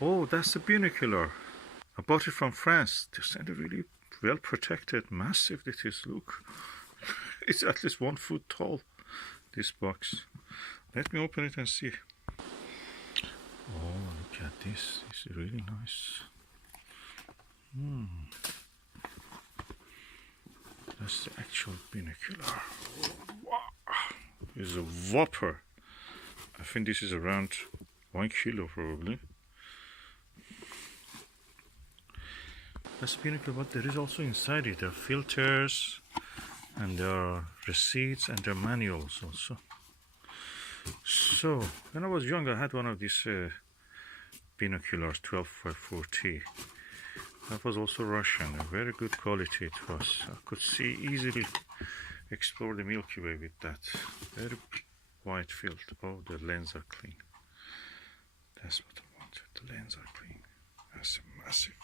Oh, that's the Binocular. I bought it from France. They sent it really well protected. Massive it is, look. It's at least 1 foot tall, this box. Let me open it and see. Oh, look at this. This is really nice. That's the actual Binocular. Wow. It's a whopper. I think this is around 1 kilo probably. That's Binocular, but there is also inside it, there are filters and there are receipts and there are manuals also. So, when I was young, I had one of these binoculars, 12x40. That was also Russian, a very good quality it was. I could see easily explore the Milky Way with that. Very wide field. Oh, the lens are clean. That's what I wanted. The lens are clean. That's a massive